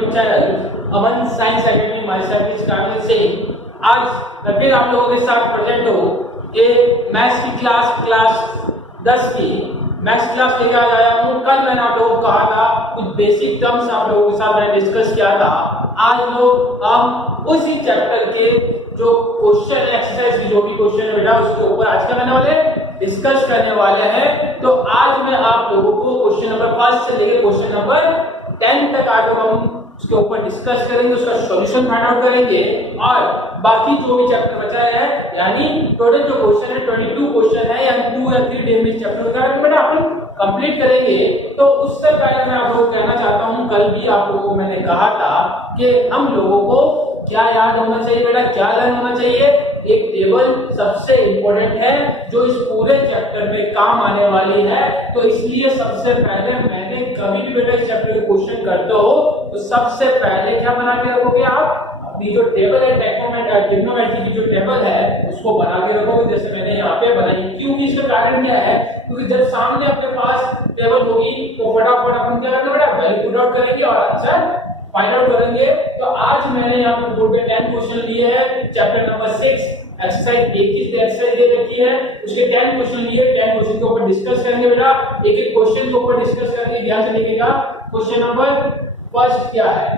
YouTube channel Aman science academy my self is काबिल सिंह। आज मैं फिर आप लोगों के साथ प्रेजेंट हूँ ये मैथ्स की क्लास 10 की मैथ्स क्लास लेकर आया हूँ। कल मैंने आप लोगों को कहा था कुछ बेसिक टर्म्स आप लोगों के साथ मैंने डिस्कस किया था। आज लोग हम उसी चैप्टर के जो क्वेश्चन एक्सरसाइज की जो भी क्वेश्चन है बेटा उसके ऊपर आज क्या करने वाले डिस्कस करने वाले हैं। तो आज मैं आप लोगों को क्वेश्चन नंबर 1 से लेकर क्वेश्चन नंबर 10 तक आज हम उसके ऊपर डिस्कस करेंगे, उसका सॉल्यूशन फाइंड आउट करेंगे और बाकी जो भी चैप्टर बचा है यानी टोटल जो क्वेश्चन है 22 क्वेश्चन है यानी 2 या 3 डे में चैप्टर का बेटा अपन कंप्लीट करेंगे। तो उससे पहले मैं आप लोगों को कहना चाहता हूं, कल भी आप लोगों को मैंने कहा था कि हम लोगों को क्या याद होना चाहिए बेटा, क्या लर्न होना चाहिए। एक टेबल सबसे इंपॉर्टेंट है जो इस पूरे चैप्टर में काम आने वाली है। तो इसलिए सबसे पहले मैंने कभी भी बेटा इस चैप्टर के क्वेश्चन करते हो तो सबसे पहले क्या बना के रखोगे आप अपनी जो टेबल है ट्रिग्नोमेट्री की जो टेबल है उसको बना के रखोगे, जैसे मैंने यहाँ पे बनाई। क्योंकि इसका कारण क्या है, क्योंकि जब सामने अपने पास टेबल होगी तो फटाफट अपन क्या करते बेटा वैल्यू पुट आउट करेंगे और आंसर फाइंड आउट करेंगे। तो आज मैंने यहाँ पे बोर्ड पे 10 क्वेश्चन लिए हैं चैप्टर नंबर 6 एक्सरसाइज 21 एक्सरसाइज दे रखी है, उसके 10 क्वेश्चन लिए 10 क्वेश्चन के ऊपर डिस्कस करेंगे बेटा। एक एक क्वेश्चन के ऊपर डिस्कस करेंगे, ध्यान से देखिएगा। क्वेश्चन नंबर फर्स्ट क्या है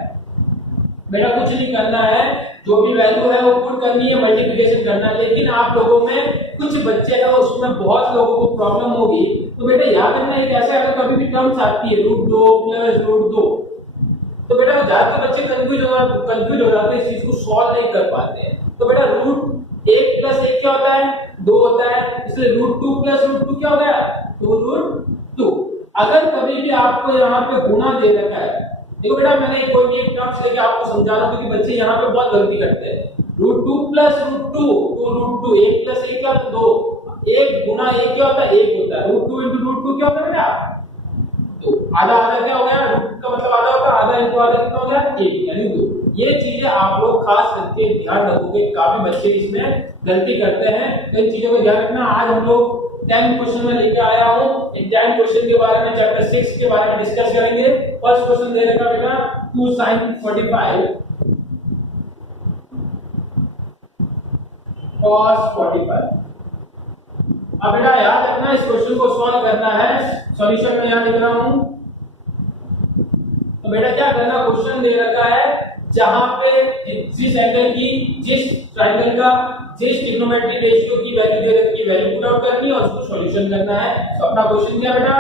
बेटा, कुछ नहीं करना है, जो भी वैल्यू है वो पुट करनी है, मल्टीप्लिकेशन करना है। लेकिन आप लोगों में कुछ बच्चे हैं उसमें बहुत लोगों को प्रॉब्लम होगी। तो बेटा याद रखना एक ऐसा अगर कभी भी टर्म्स आती है √2 + √2 तो बेटा ज्यादातर बच्चे कंफ्यूज हो जाते हैं, इस चीज को सॉल्व नहीं कर पाते हैं। तो बेटा √1 + 1 क्या होता है 2 होता है, इसलिए √2 + √2 क्या हो गया 2√2। अगर कभी भी आपको यहाँ पे गुना दे रखा है, देखो बेटा मैंने कोई भी एक टर्म्स लेके आपको समझा रहा हूँ क्योंकि बच्चे यहाँ पे बहुत गलती करते हैं। √2 + √2 2√2 1 + 1 क्या 2, 1 गुना 1 क्या होता है 1 होता है। √2 × √2 क्या होता है बेटा तो आधा आधा क्या हो गया, रूट का मतलब आधा होता है, आधा × आधा कितना हो गया 1 यानी 2। ये चीजें आप लोग खास करके ध्यान रखोगे, काफी बच्चे इसमें गलती करते हैं, तो इन चीजों का ध्यान रखना। आज हम लोग 10 क्वेश्चन में लेके आया हूं, इन 10 क्वेश्चन के बारे में चैप्टर 6 के बारे में डिस्कस करेंगे। फर्स्ट क्वेश्चन दे रखा बेटा 2 sin 45 cos 45। अब बेटा याद रखना इस क्वेश्चन को सॉल्व करना है, सॉल्यूशन में यहां लिख रहा हूं। तो बेटा क्या करना, क्वेश्चन दे रखा है जहां पे जिस एंगल की जिस ट्रायंगल का जिस ट्रिग्नोमेट्री रेशियो की वैल्यू दे रखी है वैल्यू पुट आउट करनी है और उसको सॉल्यूशन करना है। तो अपना क्वेश्चन क्या बेटा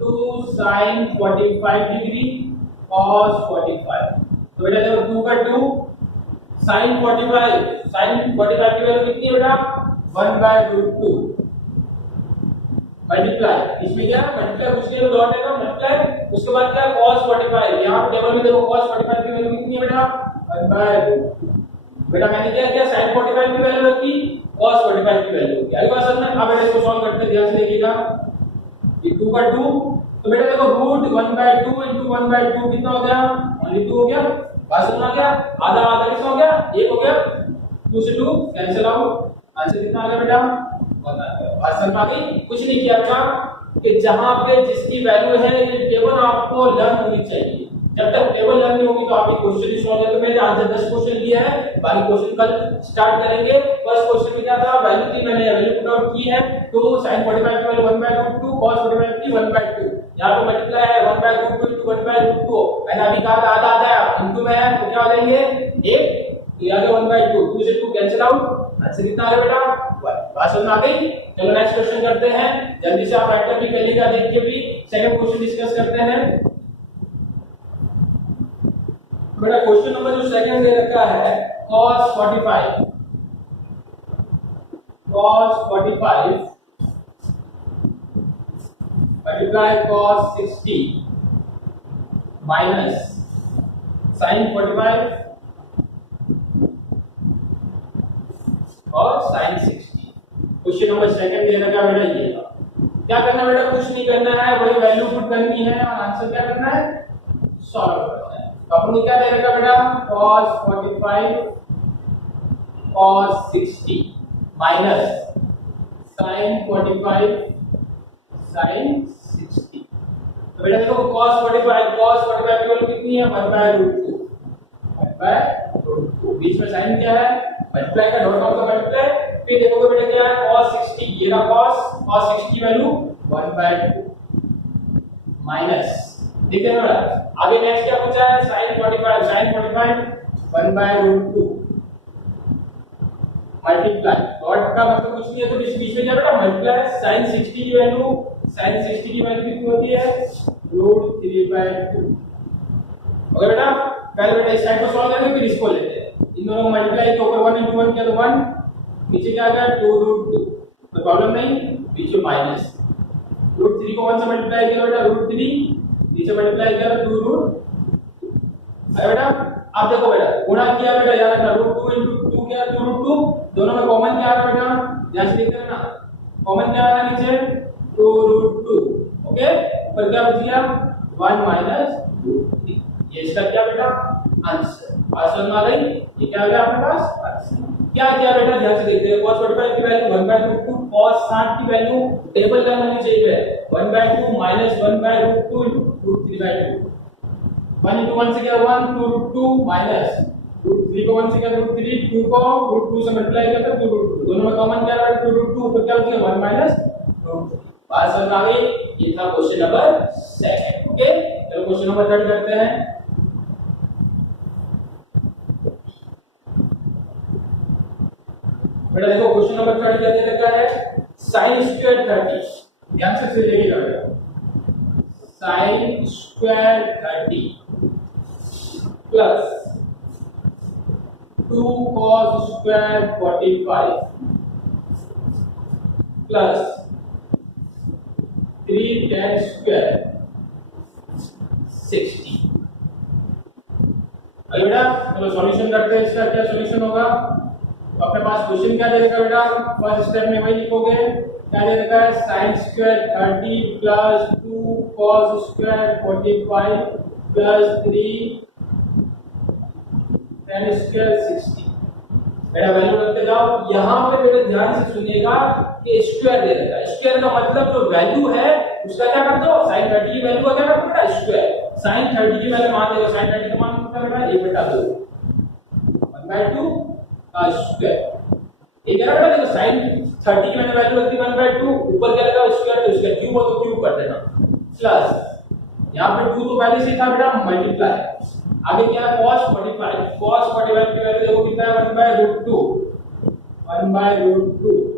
2 sin 45 डिग्री cos 45। तो बेटा देखो 2 का 2 sin 45 की वैल्यू कितनी है बेटा 1/√2 मल्टीप्लाई, इसमें क्या मल्टीप्लाई कुछ नहीं डॉट है ना मल्टीप्लाई, उसके बाद क्या cos 45। यहां पे टेबल में देखो cos 45 की वैल्यू कितनी है बेटा 1/√2। बेटा मैंने क्या किया sin 45 की वैल्यू रखी cos 45 की वैल्यू रखी। आगे बात समझ में। अब बेटा इसको सॉल्व करते हैं, ध्यान से देखिएगा। ये 2 का 2 तो बेटा देखो √1/2 × 1/2 कितना हो गया ओनली 2 हो गया। बात समझ आ गया, आधा आधा कितना हो गया 1 हो गया, 2 से 2 कैंसिल आउट, आंसर कितना आ गया बेटा बात समझ आ गई। कुछ नहीं किया था कि जहां पे जिसकी वैल्यू है ये टेबल आपको लर्न होनी चाहिए। जब तक टेबल लर्न नहीं होगी तो आप ये क्वेश्चन ही सॉल्व करेंगे। मैंने आज 10 क्वेश्चन लिया है, बाकी क्वेश्चन कल स्टार्ट करेंगे। फर्स्ट क्वेश्चन में क्या था वैल्यू थी, मैंने वैल्यू पुट आउट की है। तो sin 45 की वैल्यू 1/√2 cos 45 की 1/2, यहां पे मल्टीप्लाई है 1/√2 × 1/√2। मैंने अभी कहा था आधा आधा इनटू में है तो क्या हो जाएंगे 1, तो आगे 1/2 2 से 2 कैंसिल आउट, आंसर कितना आ गया बेटा 1। बात समझ आ गई। चलो नेक्स्ट क्वेश्चन करते हैं, जल्दी से आप राइटर भी करिएगा देख के भी। सेकंड क्वेश्चन डिस्कस करते हैं बेटा। क्वेश्चन नंबर जो सेकंड दे रखा है cos 45 multiply cos 60 minus sin 45 और sin 60। क्वेश्चन नंबर सेकंड दे रखा बेटा ये क्या करना बेटा, कुछ नहीं करना है, वही वैल्यू पुट करनी है और आंसर क्या करना है सॉल्व करना है। तो अपन क्या दे रखा बेटा cos 45 cos 60 minus sin 45 sin 60। तो बेटा देखो cos 45 की वैल्यू कितनी है 1/√2 बाय रूट 2। बीच में साइन क्या है, मल्टीप्लाई का डॉट का मल्टीप्लाई, फिर देखोगे बेटा क्या है cos 60, ये रहा cos 60 वैल्यू 1/2 माइनस, ठीक है ना। आगे नेक्स्ट क्या बचा है sin 45 1/√2 मल्टीप्लाई, डॉट का मतलब कुछ नहीं है तो बीच में क्या बेटा मल्टीप्लाई, sin 60 की वैल्यू कितनी होती है √3/2। ओके बेटा, पहले बेटा इस साइड को सॉल्व करेंगे फिर इसको लेते हैं। इन दोनों को मल्टीप्लाई के ऊपर 1 * 1 किया तो 1, नीचे क्या आ गया 2√2, कोई प्रॉब्लम नहीं, बीच में माइनस, √3 को 1 से मल्टीप्लाई किया बेटा √3, नीचे मल्टीप्लाई किया तो 2√, है बेटा। अब देखो बेटा गुणा किया बेटा, याद रखना √2 * 2 क्या 2√2, दोनों में कॉमन क्या आ रहा है बेटा, ध्यान से देखते रहना, कॉमन क्या आ रहा है नीचे 2√2, ओके। ऊपर क्या बच गया 1 - √3, ये इसका क्या बेटा आंसर। बात समझ में आ गई, ये क्या आ गया आपके पास आंसर। क्या किया बेटा ध्यान से देखते हैं, cos 45 की वैल्यू 1/√2, cos 60 की वैल्यू टेबल लाइन होनी चाहिए 1/2 - 1/√2 √3/2, 1 * 1 से क्या 1, 2√2 माइनस √3 को 1 से क्या √3, 2 को √2 से मल्टीप्लाई किया तो 2√2, दोनों में कॉमन क्या रहा 2√2, ऊपर क्या बचेगा 1 - √3। बात समझ में आ गई, ये था क्वेश्चन नंबर 2, ओके। चलो क्वेश्चन नंबर 3 करते हैं। बेटा देखो क्वेश्चन नंबर 3 क्या दे रखा है, sin स्क्वायर 30, ध्यान से देखिएगा बेटा, sin square 30 plus 2 cos square 45 plus 3 tan square 60। अरे बेटा चलो सॉल्यूशन करते हैं, इसका क्या सॉल्यूशन होगा। तो अपने पास क्वेश्चन क्या दे रखा है बेटा, फर्स्ट स्टेप में वही लिखोगे, क्या दे रखा है sin square 30 plus 2 cos square 45 plus 3 tan square 60। बेटा वैल्यू रखते जाओ, यहां पे बेटा ध्यान से सुनिएगा कि स्क्वायर दे रखा है, स्क्वायर का मतलब जो वैल्यू है उसका क्या कर दो, sin 30 की वैल्यू का क्या कर दो बेटा स्क्वायर, sin 30 की वैल्यू मान लो, sin 30 का मान कितना बेटा 1/2 1/2 का स्क्वायर, ठीक है ना बेटा। देखो sin 30 की मैंने वैल्यू रखी 1/2, ऊपर क्या लगा स्क्वायर, तो इसका क्यूब हो तो क्यूब कर देना, प्लस यहां पे 2 तो पहले से था बेटा मल्टीप्लाई, आगे क्या है cos 45 की वैल्यू देखो कितना है 1/√2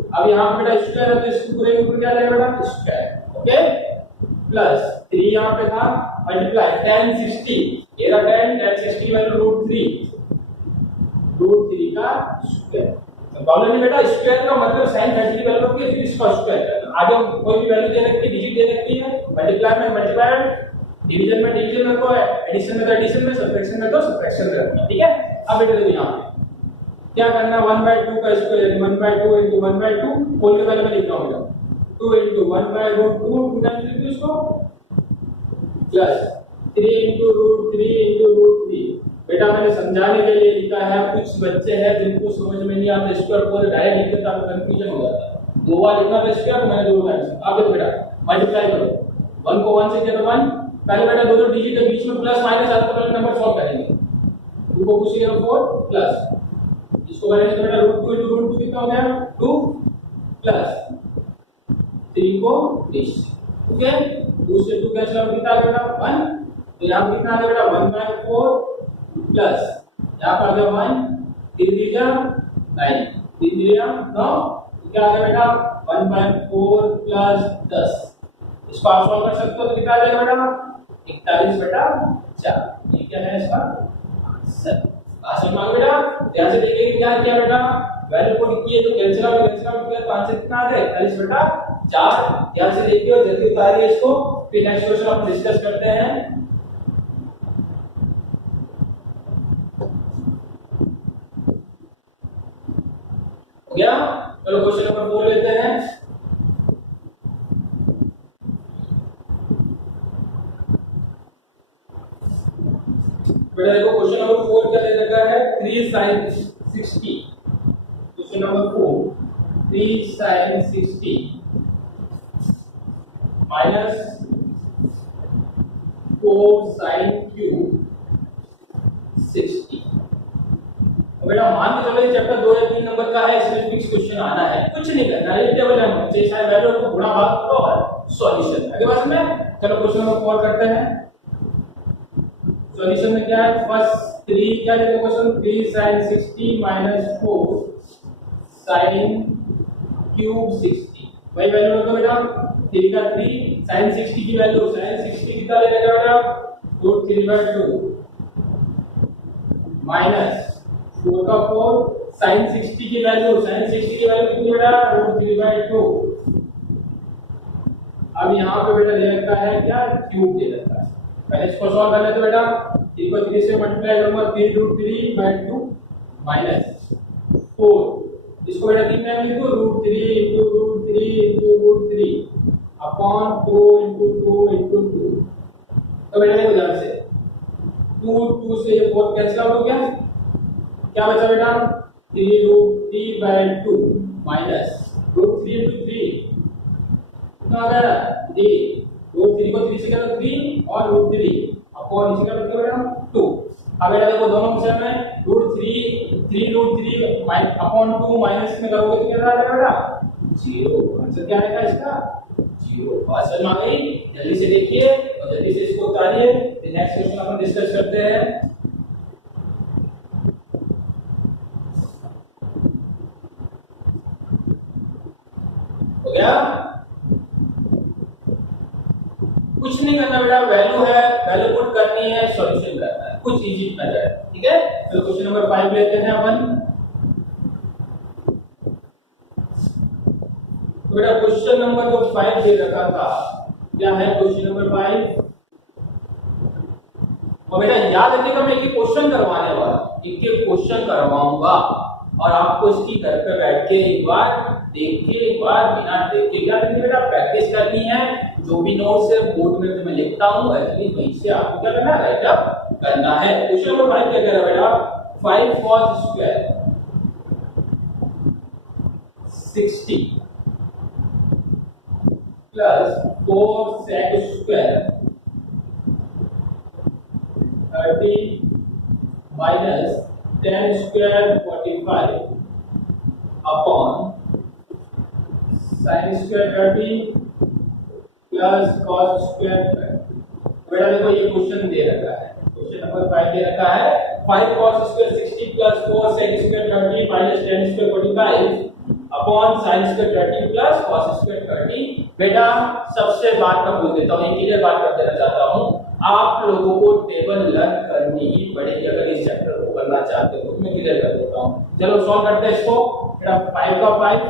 अब यहां पे बेटा स्क्वायर है तो इसको पूरे के ऊपर क्या रहेगा बेटा स्क्वायर, ओके। प्लस 3 यहां पे था मल्टीप्लाई tan 60, ये रहा tan 60 की वैल्यू √3 का स्क्वायर। तो प्रॉब्लम नहीं बेटा, स्क्वायर का मतलब sin 30 की वैल्यू रखी है फिर इसका स्क्वायर करना, आगे कोई भी वैल्यू दे रखी है, डिजिट दे रखी है, मल्टीप्लाई में मल्टीप्लाई, डिवीजन में डिवीजन रखो, एडिशन में तो एडिशन में, सब्ट्रैक्शन में तो सब्ट्रैक्शन में रखना, ठीक है। अब बेटा देखो यहां पे क्या करना, 1/2 का स्क्वायर यानी 1/2 * 1/2 होल के पहले मैं लिख रहा हूं बेटा 2 * 1/√2 2 टाइम्स लिख दो इसको, प्लस 3 * √3 * √3। बेटा मैंने समझाने के लिए लिखा है, कुछ बच्चे हैं जिनको समझ में नहीं आता स्क्वायर को डायरेक्ट लिखते तो आपको कंफ्यूजन हो जाता है, दो बार लिखना था स्क्वायर तो मैंने दो टाइम्स। अब देखो बेटा मल्टीप्लाई करो, 1 को 1 से किया तो 1, पहले बेटा दोनों डिजिट के बीच में प्लस माइनस आता तो पहले नंबर सॉल्व करेंगे, 2 को कुछ किया तो 4 प्लस इसको करेंगे तो बेटा √2 * √2 कितना हो गया 2 प्लस 3 को 3, ओके। 2 से 2 कैंसिल आउट कितना आ गया बेटा 1, तो यहां कितना आ गया बेटा 1/4 प्लस यहां पर आ गया 1 3 3 9 3 3 9, क्या आ गया बेटा 1/4 प्लस 10, इसको आप सॉल्व कर सकते हो तो कितना आ जाएगा बेटा 41/4, ये क्या है इसका आंसर। आंसर मांग बेटा ध्यान से देखिए क्या किया बेटा, वैल्यू पुट किए तो कैंसिल आउट किया तो आंसर कितना आ गया 41/4। ध्यान से देखिए जल्दी उतारिए इसको, फिर नेक्स्ट क्वेश्चन हम डिस्कस करते हैं। हो गया, चलो क्वेश्चन नंबर 4 लेते हैं। बेटा देखो क्वेश्चन नंबर 4 क्या दे रखा है 3 sin 60, question number 4 3 sin 60 minus 4 sin cube 60 तो बेटा मान के चलो ये चैप्टर 2 या 3 नंबर का है, इसमें फिक्स क्वेश्चन आना है, कुछ नहीं करना है, टेबल नंबर से सारे वैल्यू को गुणा भाग करो और सॉल्यूशन। आगे बात में चलो क्वेश्चन नंबर 4 करते हैं। सॉल्यूशन में क्या है, फर्स्ट 3 क्या है क्वेश्चन, 3 sin 60 - 4 sin क्यूब 60, वही वैल्यू रखो बेटा, 3 का 3 sin 60 की वैल्यू, sin 60 कितना ले लेगा बेटा, √3/2 माइनस 4 का 4 sin 60 की वैल्यू, sin 60 की वैल्यू कितनी बेटा, √3/2। अब यहाँ पे बेटा दे रखा है क्या, क्यूब दे रखा है। पहले इसको सॉल्व कर लेते बेटा, 3 को 3 से मल्टीप्लाई करूंगा, 3√3/2 माइनस 4, इसको बेटा कितना है लिखो, √3 * √3 * √3 अपॉन 2 * 2 * 2। तो बेटा देखो ध्यान से, 2 से ये 4 कैंसिल आउट हो गया, क्या बचा बेटा, 3√3/2 माइनस √3 * 3 कितना आ गया, 3, √3 को 3 से करो 3 और √3 अपॉन इसी का मतलब बेटा 2। अब बेटा देखो दोनों में सेम है, √3 अपॉन 2 माइनस में करोगे तो क्या आ जाएगा बेटा, 0। आंसर क्या आएगा इसका, 0। बात समझ में आ गई, जल्दी से देखिए और जल्दी से इसको उतारिए। नेक्स्ट क्वेश्चन अपन डिस्कस करते हैं। हो गया, कुछ नहीं करना बेटा, वैल्यू है, वैल्यू पुट करनी है, सॉल्यूशन करना है, कुछ इजी मेथड है, ठीक है। तो क्वेश्चन नंबर 5 लेते हैं अपन। तो बेटा क्वेश्चन नंबर जो 5 दे रखा था, क्या है क्वेश्चन नंबर 5, और बेटा याद रखिएगा मैं एक क्वेश्चन करवाने वाला, एक क्वेश्चन करवाऊंगा और आपको इसकी घर पे बैठ के एक बार देख के, एक बार बिना देख के क्या करनी बेटा, प्रैक्टिस करनी है। जो भी नोट्स है बोर्ड में मैं लिखता हूं, एटलीस्ट वहीं से आपको क्या करना है, राइट अप करना है। क्वेश्चन नंबर 5 क्या कह रहा है बेटा, 5 cos square 60 plus 4 sec square 30 minus tan square 45 upon sin square 30 plus cos square 30। बेटा देखो ये क्वेश्चन दे रखा है, क्वेश्चन नंबर 5 दे रखा है, 5 cos square 60 plus 4 sec square 30 minus tan square 45 upon sin square 30 plus cos square 30। बेटा सबसे बात मैं बोल देता हूँ, एक क्लियर बात कर देना चाहता हूँ, आप लोगों को टेबल लर्न करनी ही पड़ेगी अगर इस चैप्टर को करना चाहते हो। मैं क्लियर कर देता हूँ, चलो सॉल्व करते हैं इसको। बेटा 5 का 5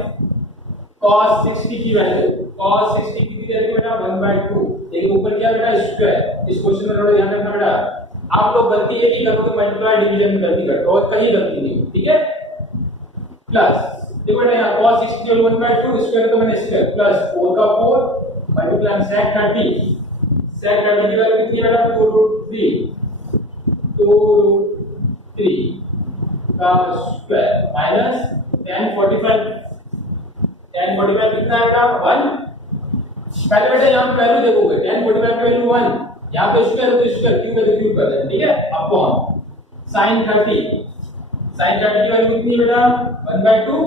cos 60 की वैल्यू, cos 60 कितनी दे रही है बेटा, 1/2, लेकिन ऊपर क्या बेटा स्क्वायर। इस क्वेश्चन में थोड़ा ध्यान रखना बेटा, आप लोग गलती एक ही करोगे, मल्टीप्लाई डिवीजन में गलती करते हो और कहीं गलती नहीं, ठीक है। प्लस देखो बेटा यहाँ cos 60 की वैल्यू 1/2, स्क्वायर तो मैंने स्क्वायर, प्लस 4 का 4 मल्टीप्लाई sec 30, sec 30 की वैल्यू कितनी है बेटा, 2√3 का स्क्वायर माइनस tan 45 कितना है बेटा, 1। पहले बेटा यहाँ पे वैल्यू देखोगे, tan 45 की वैल्यू 1, यहाँ पे स्क्वायर है तो स्क्वायर, क्यूब है तो क्यूब कर देना, ठीक है। अपॉन sin 30 की वैल्यू कितनी है बेटा, 1/2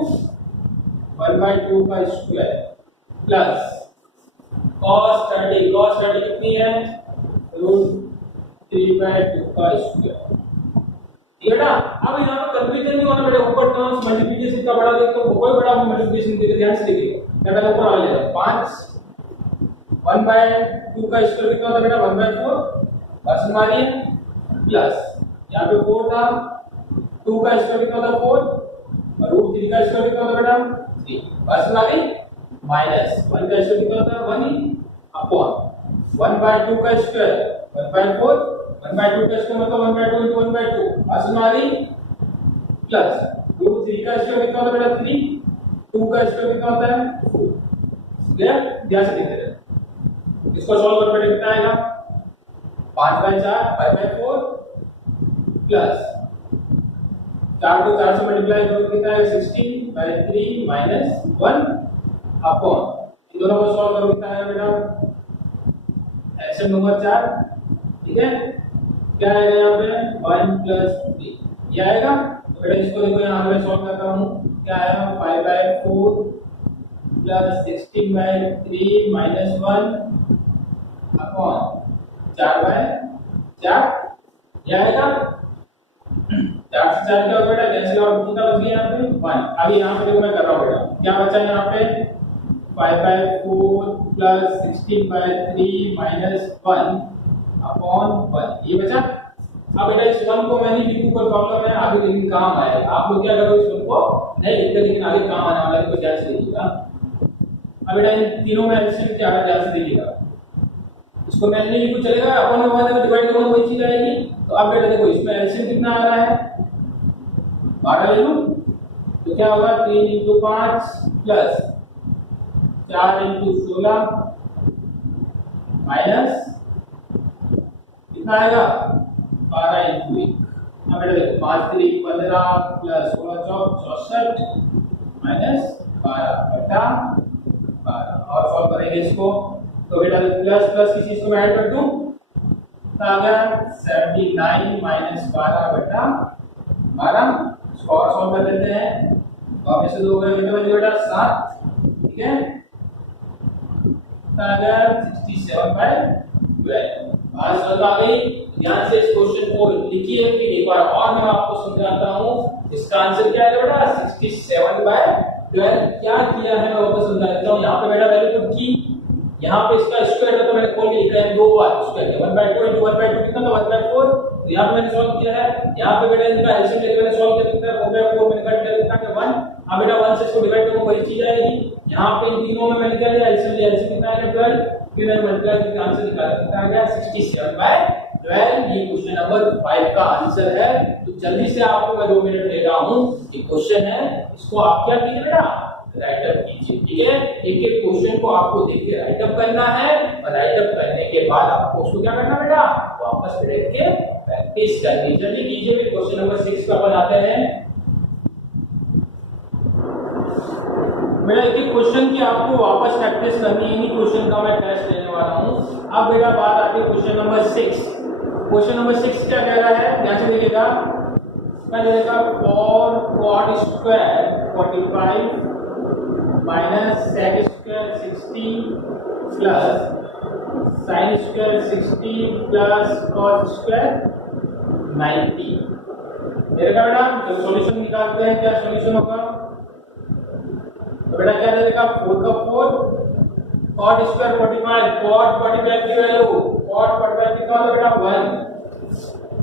का स्क्वायर प्लस cos 30 कितनी है, √3/2 का स्क्वायर। बेटा अब यहाँ पे कंफ्यूजन नहीं होना बेटा, ऊपर टर्म्स मल्टीप्लिकेशन का बड़ा देखो तो कोई बड़ा मल्टीप्लिकेशन देखिए, ध्यान से देखिए। मैं पहले ऊपर आ ले रहा हूं, 5 1/2 का स्क्वायर कितना होता है बेटा, 1/4 बस मारिए, प्लस यहाँ पे 4 था, 2 का स्क्वायर कितना होता है 4 और √3 का स्क्वायर कितना होता है बेटा 3 बस मारी, माइनस 1 का स्क्वायर कितना होता है 1 ही अपॉन 1/2 का स्क्वायर 1/4, 1/2 का स्क्वायर मतलब 1/2 into 1/2 बस मारी, प्लस √3 का स्क्वायर कितना होता है बेटा 3, 2 का स्क्वायर कितना होता है 4। ध्यान से देखते रहे, इसको सॉल्व करने पे कितना आएगा, 5/4 5/4 प्लस 4 को 4 से मल्टीप्लाई करो कितना है 16/3 माइनस 1 अपॉन इन दोनों को सॉल्व करो कितना है बेटा, एलसीएम नंबर 4, ठीक है। क्या आएगा यहाँ पे 1 + 3 ये आएगा, बेटा इसको देखो यहाँ मैं सॉल्व करता हूँ, क्या आया 5/4 प्लस 16/3 माइनस 1 अपॉन 4/4 क्या आएगा 4 से 4 क्या होगा बेटा कैंसिल आउट कितना बच गया यहाँ पे 1। अभी यहाँ पे देखो मैं कर रहा हूँ बेटा क्या बचा यहाँ पे 5/4 प्लस 16/3 माइनस 1 अपॉन 1 ये बचा। अब बेटा इस 1 को मैं नहीं लिखूं कोई प्रॉब्लम है आगे लेकिन काम आएगा। आप लोग क्या करो इस 1 को नहीं लिखते लेकिन आगे काम आने वाला है तो ध्यान से देखिएगा। अब बेटा इन तीनों में एलसीएम क्या है ध्यान से देखिएगा। इसको मैं नहीं लिखूं चलेगा अपन में डिवाइड करूंगा वही चीज आएगी। तो अब बेटा देखो इसमें एलसीएम कितना आ रहा है 12 ले लूं तो क्या होगा 3 × 5 प्लस 4 × 16 माइनस कितना आएगा 12 × 1। अब बेटा देखो 5 × 3 15 प्लस 16 64 माइनस 12/12 और सॉल्व करेंगे इसको। तो बेटा प्लस प्लस किसी चीज को मैं ऐड कर दूं तो आ गया 79 माइनस 12/12 इसको और सॉल्व कर लेते हैं। तो अब इसे 2 में बेटा 7 ठीक है तो आ गया 67/12। बात समझ आ गई। ध्यान से इस क्वेश्चन को लिखिए फिर एक बार और मैं आपको समझाता हूं। इसका आंसर क्या है बेटा 67/12। क्या किया है मैं आपको समझा देता हूं। यहाँ पे बेटा वैल्यू पुट की यहाँ पे इसका स्क्वायर है तो मैंने खोल लिखा है 2 बार स्क्वायर 1/2 × 1/2 कितना था 1/4। तो यहाँ पे मैंने सॉल्व किया है। यहाँ पे बेटा इनका एलसीएम लेके मैंने सॉल्व किया कितना 4/4 मैंने कट किया कितना है 1। अब बेटा 1 से इसको डिवाइड करूंगा वही चीज आएगी। यहाँ पे इन तीनों में मैंने क्या लिया एलसीएम कितना आएगा 12 फिर मैंने मल्टीप्लाई करके आंसर निकाला कितना आ गया 67/12। ये क्वेश्चन नंबर 5 का आंसर है। तो जल्दी से आपको मैं 2 मिनट दे रहा हूँ। ये क्वेश्चन है इसको आप क्या कीजिए बेटा राइट अप कीजिए ठीक है। एक एक क्वेश्चन को आपको देख के राइट अप करना है और राइट अप करने के बाद आपको उसको क्या करना बेटा वापस बैठ के प्रैक्टिस करनी। जल्दी कीजिए। फिर क्वेश्चन नंबर 6 पर अपन आते हैं। बेटा एक एक क्वेश्चन की आपको वापस प्रैक्टिस करनी है। इन्हीं क्वेश्चन का मैं टेस्ट लेने वाला हूं। अब बेटा बात आती है क्वेश्चन नंबर 6। क्वेश्चन नंबर 6 क्या कह रहा है ध्यान से देखिएगा। मैं देगा cot square 45 minus sec square 60 plus sin square 60 plus cos square 90। देगा बेटा जब सॉल्यूशन निकालते हैं क्या सॉल्यूशन होगा तो बेटा क्या देगा 4 का 4 cot स्क्वायर 45 cot 45 की वैल्यू cot 45 कितना होगा बेटा 1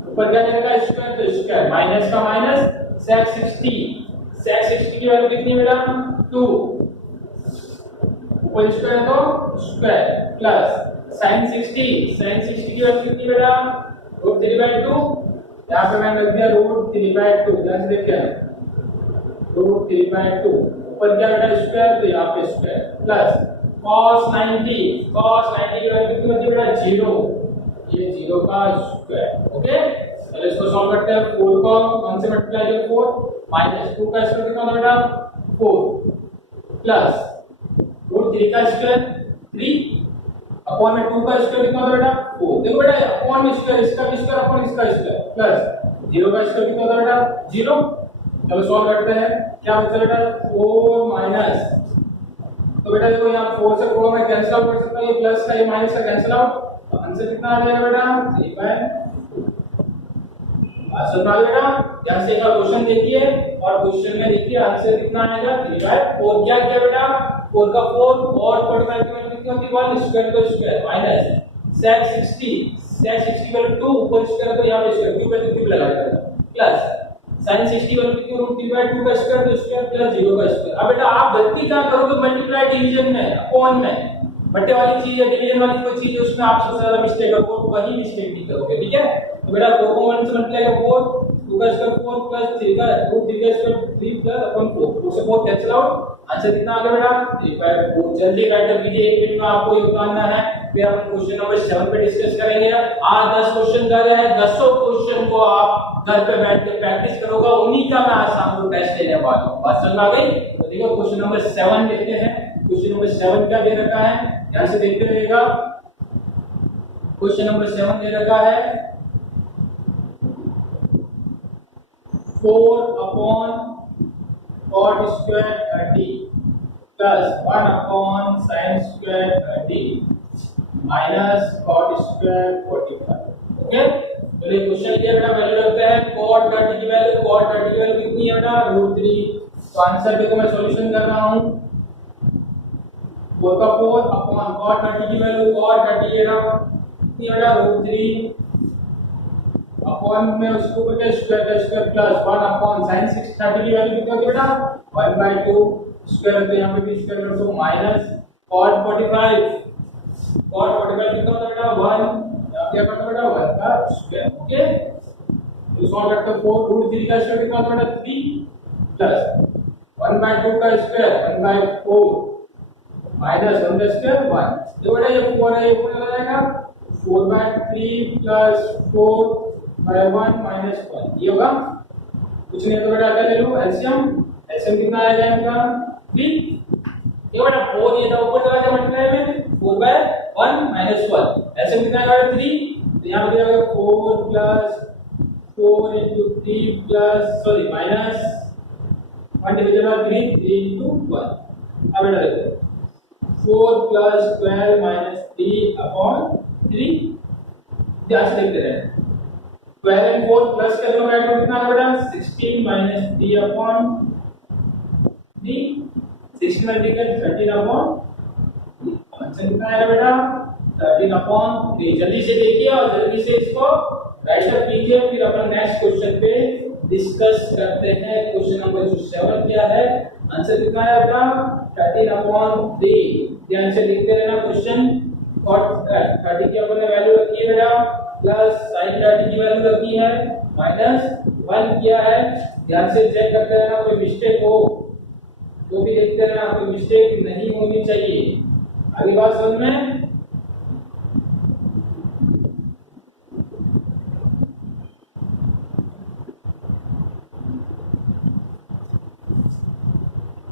ऊपर क्या देगा स्क्वायर तो स्क्वायर माइनस का माइनस sec 60 की वैल्यू कितनी बेटा 2 ऊपर स्क्वायर तो स्क्वायर प्लस sin 60 की वैल्यू कितनी बेटा √3/2 यहाँ पे मैंने रख दिया √3/2 ध्यान से देखिए √3/2 ऊपर क्या बेटा स्क्वायर तो यहाँ पे स्क्वायर प्लस cos 90 की वैल्यू कितनी होती है बेटा 0 ये 0 का स्क्वायर ओके। चलो इसको सॉल्व करते हैं। 4 को 1 से मल्टीप्लाई करें 4 माइनस 2 का स्क्वायर कितना होगा बेटा 4 प्लस √3 का स्क्वायर 3 अपॉन में 2 का स्क्वायर कितना होगा बेटा 4। देखो बेटा अपॉन में स्क्वायर इसका भी स्क्वायर अपॉन इसका स्क्वायर प्लस 0 का स्क्वायर कितना होगा बेटा 0। चलो सॉल्व करते हैं क्या बचा बेटा 4 माइनस तो बेटा देखो यहाँ 4 से 4 में कैंसिल आउट कर सकता हूँ। ये प्लस का ये माइनस का कैंसिल आउट तो आंसर कितना आ जाएगा बेटा 3/2। आंसर ना बेटा ध्यान से एक बार क्वेश्चन देखिए और क्वेश्चन में देखिए आंसर कितना आएगा 3/4। क्या किया बेटा 4 का 4 और 45 की वैल्यू कितनी होती है 1 स्क्वायर तो स्क्वायर माइनस sec 60 वैल्यू 2 ऊपर स्क्वायर तो यहाँ पे स्क्वायर क्यूब पे क्यूब लगा देगा प्लस sin 60 वैल्यू कितनी √3/2 का स्क्वायर तो स्क्वायर प्लस 0 का स्क्वायर। अब बेटा आप गलती क्या करोगे मल्टीप्लाई डिवीजन में अपॉन में बट्टे वाली चीज है डिवीजन वाली कोई चीज है उसमें आप सबसे ज्यादा मिस्टेक करोगे वही मिस्टेक नहीं करोगे ठीक है। तो बेटा 4 को 1 से मल्टीप्लाई करो 4 2 का स्क्वायर 4 प्लस 3 का √3 का स्क्वायर 3 प्लस अपन 4 से 4 कैंसिल आउट आंसर कितना आ गया बेटा 3/4। जल्दी राइट अप कीजिए। एक मिनट में आपको ये बताना है फिर अपन क्वेश्चन नंबर 7 पे डिस्कस करेंगे। आज 10 क्वेश्चन कर रहे हैं 10 क्वेश्चन को आप घर पे बैठ के प्रैक्टिस करोगे उन्हीं का मैं आज शाम को टेस्ट लेने वाला हूं। बात समझ आ गई। तो देखो क्वेश्चन नंबर 7 देखते हैं। क्वेश्चन नंबर 7 क्या दे रखा है ध्यान से देखते रहिएगा। क्वेश्चन नंबर 7 दे रखा है 4 upon cot square 30 plus 1 upon sin square 30 minus cot square 45। Okay, तो ये क्वेश्चन दिया बेटा, वैल्यू रखते हैं cot 30 की वैल्यू, cot 30 की वैल्यू कितनी है बेटा, √3। तो आंसर देखो मैं सॉल्यूशन कर रहा हूं, 4 का 4 अपॉन cot 30 की वैल्यू, cot 30 है ना कितनी बेटा, √3 अपॉन में उसको बटे स्क्वायर प्लस 1 अपॉन sin 30 की वैल्यू कितनी होगी बेटा, 1/2 स्क्वायर, तो यहां पे भी स्क्वायर कर दो, माइनस cot 45 कितना होता है बेटा, 1, यहां क्या करता बेटा 1 का स्क्वायर। ओके, तो सॉल्व करते हैं, 4 √3 का स्क्वायर कितना होता है बेटा, 3 प्लस 1/2 का स्क्वायर 1/4 माइनस 1 का स्क्वायर 1। तो बेटा ये 4 है, ये ऊपर चला जाएगा, 4/3 प्लस 4/1 माइनस 1, ये होगा कुछ नहीं तो बेटा क्या ले लो एलसीएम, एलसीएम कितना आएगा इनका 3। ये बेटा 4 ये था ऊपर चला गया मल्टीप्लाई में, 4/1 माइनस 1, एलसीएम कितना आएगा 3। तो यहां पे आएगा 4 plus 4 into 3 plus sorry minus 1 divided by 3, 3 into 1। अब बेटा देखो 4 प्लस 12 माइनस 3 अपॉन 3, ध्यान से देखते रहे, 12 and 4 प्लस कर दो बेटा कितना है बेटा, 16 minus 3 upon 3, 16 multiply 13 upon 3, answer कितना आएगा बेटा 13 अपॉन 3। जल्दी से देखिए और जल्दी से इसको राइट अप कीजिए, फिर अपन नेक्स्ट क्वेश्चन पे डिस्कस करते हैं। क्वेश्चन नंबर 7 क्या है, आंसर कितना है बेटा 13 अपॉन 3। ध्यान से लिखते रहना क्वेश्चन, cot 30 की अपन ने वैल्यू रखी है बेटा, प्लस sin 30 की वैल्यू रखी है, माइनस 1 किया है। ध्यान से चेक करते रहना, कोई मिस्टेक हो तो भी देखते रहना, कोई मिस्टेक नहीं होनी चाहिए। आगे बात समझ में,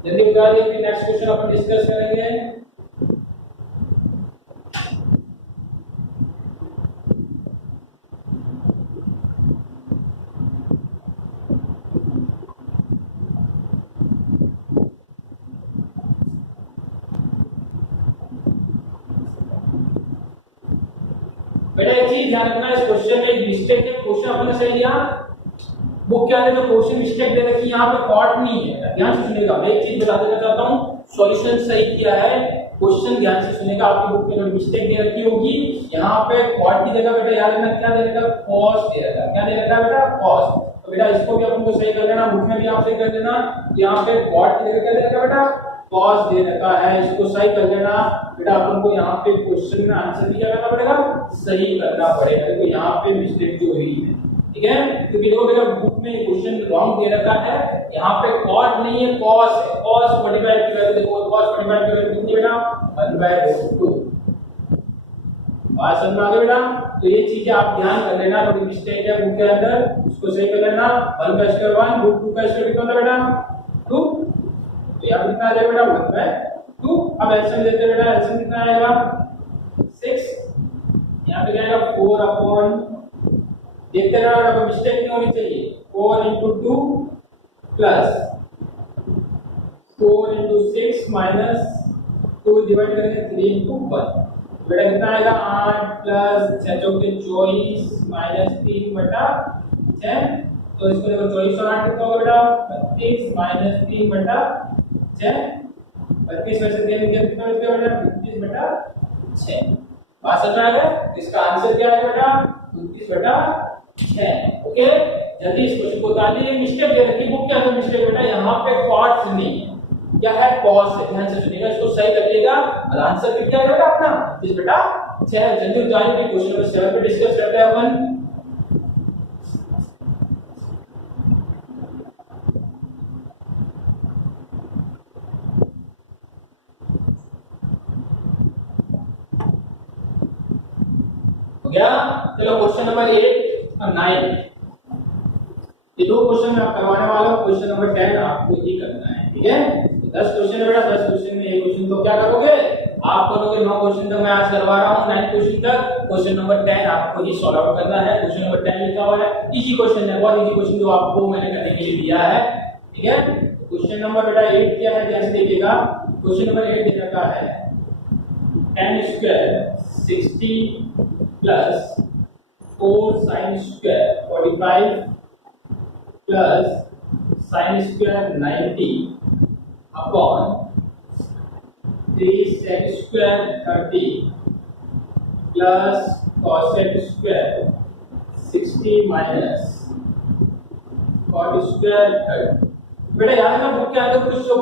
जल्दी बता दिए, फिर नेक्स्ट क्वेश्चन अपन डिस्कस करेंगे। बेटा एक चीज ध्यान रखना, इस क्वेश्चन में एक मिस्टेक है, क्वेश्चन अपन ने सही लिया, बुक क्या है जो क्वेश्चन मिस्टेक दे रखी है, यहाँ पे कॉट नहीं है। ध्यान से सुनिएगा, मैं एक चीज बता देना चाहता हूँ, सॉल्यूशन सही किया है, क्वेश्चन ध्यान से सुनिएगा, आपकी बुक में जो मिस्टेक दे रखी होगी यहाँ पे कॉट की जगह बेटा याद रखना क्या दे रखा, कॉस दे रखा, क्या दे रखा बेटा कॉस। तो बेटा इसको भी अपन को सही कर लेना, बुक में भी आप सही कर देना, यहाँ पे कॉट की जगह क्या दे रखा बेटा कॉस दे रखा है, इसको सही कर लेना बेटा। अपन को यहाँ पे क्वेश्चन में आंसर भी क्या करना पड़ेगा, सही करना पड़ेगा, देखो यहाँ पे मिस्टेक जो हुई है, ठीक है। क्योंकि देखो बेटा बुक में क्वेश्चन रॉन्ग दे रखा है, यहाँ पे कॉट नहीं है कॉस है, कॉस 45 की वैल्यू देखो, कॉस 45 की वैल्यू कितनी बेटा 1/2। बात समझ में आ गई बेटा, तो ये चीजें आप ध्यान कर लेना, थोड़ी मिस्टेक है बुक के अंदर, उसको सही कर लेना। 1 का स्क्वायर 1, रूट 2 का स्क्वायर कितना होता है बेटा 2, तो यहाँ कितना आ जाएगा बेटा 1/2। अब एलसीएम लेते हैं बेटा, एलसीएम कितना आएगा 6, यहाँ पे क्या आएगा 4 अपॉन, देखते रहना बेटा मिस्टेक नहीं होनी चाहिए, 4 into 2 plus 4 into 6 minus 2 divide करेंगे 3 into 1, बेटा कितना आएगा 8 प्लस 6 चौके 24 माइनस 3/6, तो इसको देखो 24 और 8 कितना होगा बेटा 32 माइनस 3/6, 32 में से 3 निकाल कितना बचेगा बेटा 32/6। बात समझ में आ गया, इसका आंसर क्या है बेटा 32/6। ओके, जल्दी इस क्वेश्चन को उतार लीजिए, मिस्टेक दे रखी बुक के अंदर मिस्टेक बेटा, यहाँ पे कॉट नहीं है, क्या है कॉस है। ध्यान से सुनिएगा, इसको सही करिएगा और आंसर फिर क्या होगा अपना 32/6। जल्दी उतार लीजिए, क्वेश्चन नंबर 7 पे डिस्कस करते हैं अपन। हो गया, चलो क्वेश्चन नंबर 8 और 9, ये दो क्वेश्चन मैं आप करवाने वाला हूं, क्वेश्चन नंबर 10 आपको ही करना है, ठीक है। 10 क्वेश्चन है बेटा, 10 क्वेश्चन में एक क्वेश्चन तो क्या करोगे आप करोगे 9 क्वेश्चन तक मैं आज करवा रहा हूँ 9 क्वेश्चन तक। क्वेश्चन नंबर 10 आपको ही सॉल्व आउट करना है। क्वेश्चन नंबर 10 लिखा हुआ है, इजी क्वेश्चन है, बहुत इजी क्वेश्चन जो आपको मैंने करने के लिए दिया है, ठीक है। क्वेश्चन नंबर बेटा 8 क्या है, ध्यान से देखिएगा। क्वेश्चन नंबर 8 दे रखा है 10 square 60 plus 4 sin square 45 plus sin square 90 upon 3 sec square 30 plus cosec square 60 minus cot square 30। बेटा याद रखना बुक के अंदर कुछ जो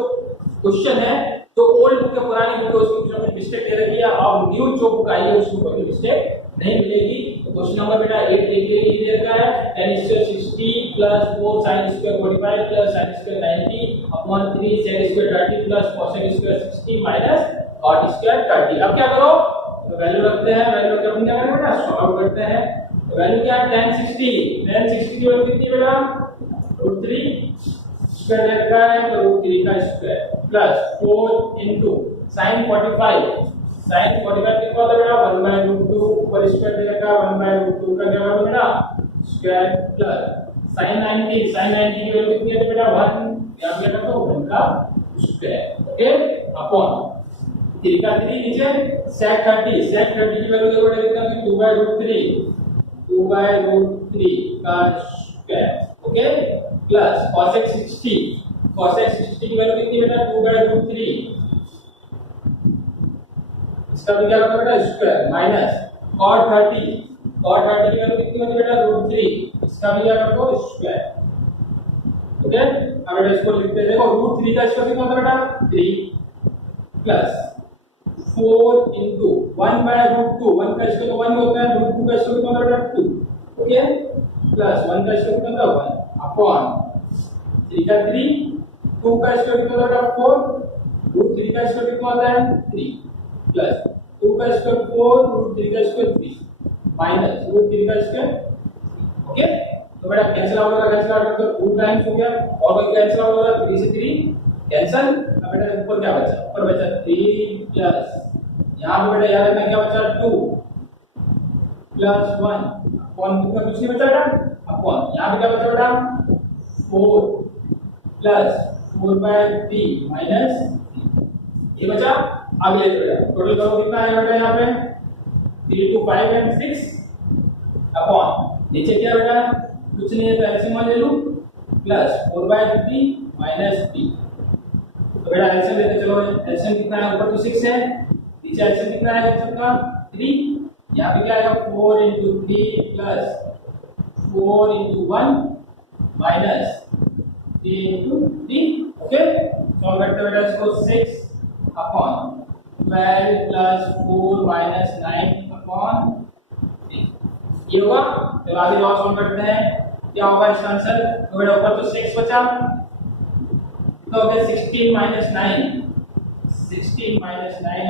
क्वेश्चन है जो ओल्ड बुक है, पुरानी बुक है, उसमें कुछ मिस्टेक दे रखी है, और न्यू जो बुक आई है उसमें कोई मिस्टेक नहीं मिलेगी। तो क्वेश्चन नंबर बेटा 8 लिख लिए, ये दे रखा है 10 square 60 plus 4 sin square 45 plus sin square 90 upon 3 sec square 30 plus cosec square 60 minus cot square 30। अब क्या करो, तो वैल्यू रखते हैं, वैल्यू क्या बन जाएगा बेटा, सॉल्व करते हैं। तो वैल्यू क्या है, tan 60 की वैल्यू कितनी बेटा, √3 स्क्वायर रखा है तो √3 का स्क्वायर प्लस 4 into sin 45 कितना होता है बेटा 1/√2 ऊपर स्क्वायर दे रखा है 1/√2 का क्या होगा बेटा स्क्वायर प्लस sin 90 की वैल्यू कितनी है बेटा 1, यहां पे रखो 1 का स्क्वायर, ओके, अपॉन 3 का 3 नीचे sec 30 की वैल्यू देखो बेटा कितना है 2/√3 का स्क्वायर, ओके, प्लस cosec 60 की वैल्यू कितनी बेटा 2/√3, इसका भी क्या होगा बेटा स्क्वायर माइनस cot 30 की वैल्यू कितनी होती है बेटा √3, इसका भी क्या रखो स्क्वायर, ओके। अब बेटा इसको लिखते हैं, देखो √3 का स्क्वायर कितना होता है बेटा 3 प्लस 4 into 1/√2, 1 का स्क्वायर तो 1 होता है, √2 का स्क्वायर कितना होता है बेटा 2, ओके, प्लस 1 का स्क्वायर कितना होता है 1 अपॉन 3 का 3, 2 का स्क्वायर कितना होता है 4, √3 का स्क्वायर कितना होता है 3 प्लस 2 का स्क्वायर 4, √3 का स्क्वायर 3 माइनस √3 का स्क्वायर, ओके। तो बेटा कैंसिल आउट होगा तो 2 टाइम्स हो गया, और कोई कैंसिल आउट होगा 3 से 3 कैंसिल। अब बेटा ऊपर क्या बचा, ऊपर बचा 3 प्लस यहां पे बेटा याद रखना क्या बचा 2 प्लस 1 अपॉन कितना कुछ नहीं बचा बेटा, अपॉन यहां पे क्या बचा बेटा 4 प्लस 4/3 माइनस ये बचा। आगे बेटा टोटल करो कितना आएगा बेटा यहाँ पे 3 to 5 and 6 अपॉन नीचे क्या बेटा कुछ नहीं है तो एलसीएम ले लूं प्लस 4/3 माइनस 3। तो बेटा एलसीएम लेते चलो, एलसीएम कितना है ऊपर तो 6 है, नीचे एलसीएम कितना है सबका 3, यहाँ पे क्या आएगा 4 into 3 plus 4 into 1 minus 3 into 3, okay. Solve करते बेटा इसको 6 अपॉन 12 प्लस 4 माइनस 9 अपॉन 3, ये होगा। तो आगे जो सॉल्व करते हैं क्या होगा इसका आंसर, तो बेटा ऊपर तो 6 बचा तो अगर 16 माइनस 9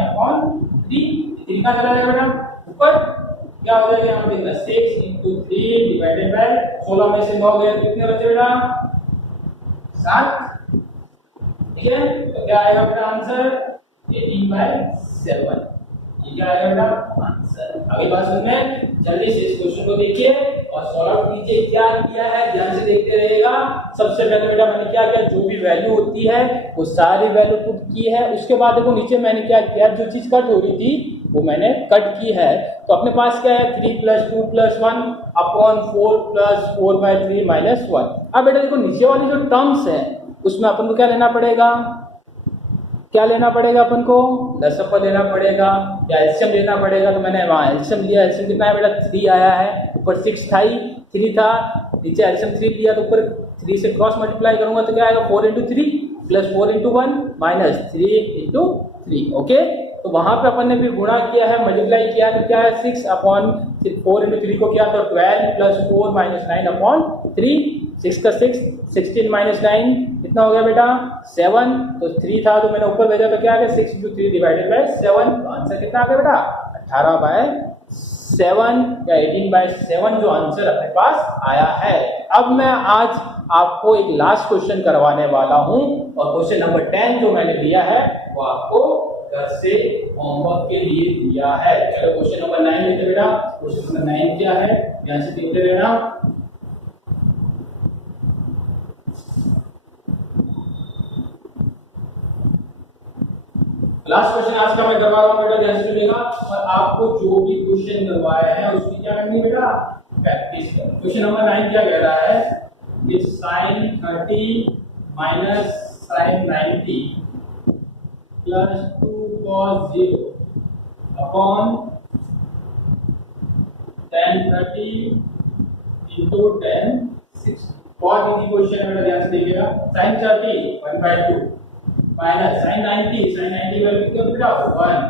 अपॉन 3 का चला जाएगा बेटा ऊपर क्या हो जाएगा यहाँ पे 6 into 3 डिवाइडेड बाय 16 में से 9 गए कितने बचे बेटा 7, ठीक है। तो क्या आएगा बेटा आंसर 18/7, ये क्या आएगा बेटा आंसर। अगली बात सुनने जल्दी से इस क्वेश्चन को देखिए और सॉल्व आउट कीजिए। क्या किया है ध्यान से देखते रहिएगा। सबसे पहले बेटा मैंने क्या किया, जो भी वैल्यू होती है वो सारी वैल्यू पुट की है। उसके बाद देखो नीचे मैंने क्या किया, जो चीज कट हो रही थी वो मैंने कट की है। तो अपने पास क्या है 3 + 2 + 1 अपॉन 4 + 4/3 - 1। अब बेटा देखो नीचे वाली जो टर्म्स है उसमें अपन को क्या लेना पड़ेगा, क्या लेना पड़ेगा अपन को लसअप लेना पड़ेगा या एलसीएम लेना पड़ेगा। तो मैंने वहाँ एलसीएम लिया, एलसीएम कितना है बेटा 3 आया है, ऊपर 6 था ही 3 था, नीचे एलसीएम 3 लिया तो ऊपर 3 से क्रॉस मल्टीप्लाई करूंगा तो क्या आएगा 4 × 3 + 4 × 1 - 3 × 3, ओके। तो वहां पे अपन ने फिर गुणा किया है, मल्टीप्लाई किया तो क्या है 6 अपॉन 4 × 3 को किया तो 12 + 4 - 9 अपॉन 3, 6 का 6 16 - 9 कितना हो गया बेटा 7। तो 3 था तो मैंने ऊपर भेजा तो क्या आ गया 6 × 3 डिवाइडेड बाय 7। तो आंसर कितना आ गया बेटा 18/7 या 18/7 जो आंसर अपने पास आया है। अब मैं आज आपको एक लास्ट क्वेश्चन करवाने वाला हूं और क्वेश्चन नंबर 10 जो मैंने लिया है वो आपको घर से होमवर्क के लिए दिया है। चलो क्वेश्चन नंबर 9 लेते बेटा। क्वेश्चन नंबर 9 क्या है ध्यान से देखते रहना। लास्ट क्वेश्चन आज का मैं करवा रहा हूं बेटा, ध्यान से सुनिएगा और आपको जो भी क्वेश्चन करवाया है उसकी क्या करनी बेटा, प्रैक्टिस करना। क्वेश्चन नंबर 9 क्या कह रहा है कि sin 30 minus sin 90 plus 2 cos 0 upon tan 30 into tan 60। बहुत इजी क्वेश्चन है बेटा, ध्यान से देखिएगा। sin 30 1/2 माइनस sin 90 की वैल्यू कितनी बेटा 1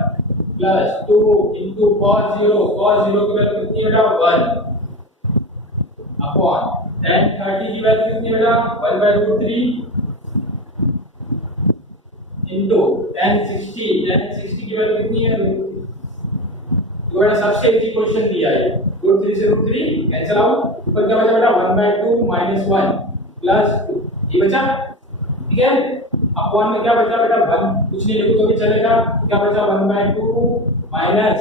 प्लस 2 into cos 0 की वैल्यू कितनी है बेटा 1 अपॉन tan 30 की वैल्यू कितनी है बेटा 1/3 into tan 60 की वैल्यू कितनी है तो बेटा सबसे इजी क्वेश्चन दिया है। √3 से √3 कैंसिल आउट, ऊपर क्या बचा बेटा 1/2 माइनस 1 प्लस 2 ये बचा, ठीक है। अपॉन में क्या बचा बेटा 1, कुछ नहीं लिखो तो भी चलेगा। क्या बचा 1/2 माइनस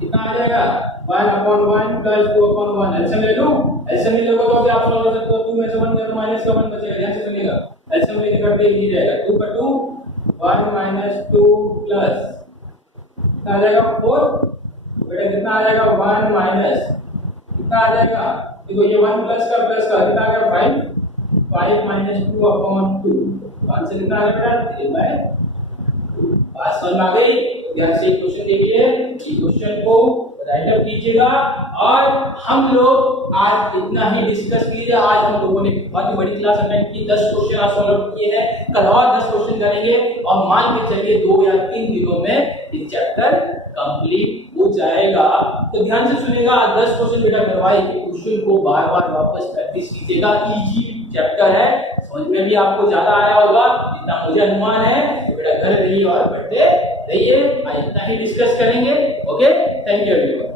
कितना आ जाएगा 1/1 प्लस 2/1। एलसीएम ले लूं, एलसीएम नहीं लोगे तो भी आप सॉल्व कर सकते हो। 2 में से 1 गया तो माइनस का 1 बचेगा, ध्यान से सुनिएगा। एलसीएम लेके करते ही जाएगा 2 का 2 1 माइनस 2 प्लस कितना आ जाएगा 4 बेटा, कितना आ जाएगा 1 माइनस कितना आ जाएगा, देखो ये 1 प्लस का कितना आ गया 5 माइनस 2/2। आंसर कितना आ गया बेटा 3/2। बात समझ में आ गई? ध्यान से क्वेश्चन देखिए, ये क्वेश्चन को राइट अप कीजिएगा। और हम लोग आज इतना ही डिस्कस कीजिए। आज हम लोगों ने बहुत ही बड़ी क्लास अटेंड की, 10 क्वेश्चन आज सॉल्व किए हैं। कल और 10 क्वेश्चन करेंगे और मान के चलिए 2 या 3 दिनों में ये चैप्टर कंप्लीट हो जाएगा। तो ध्यान से सुनिएगा, 10 क्वेश्चन बेटा करवाए कि क्वेश्चन को बार-बार वापस प्रैक्टिस कीजिएगा। इजी चैप्टर है, समझ में भी आपको ज्यादा आया होगा जितना मुझे अनुमान है। तो बेटा घर रहिए और पढ़ते रहिए। आज इतना ही डिस्कस करेंगे। Okay, thank you everyone.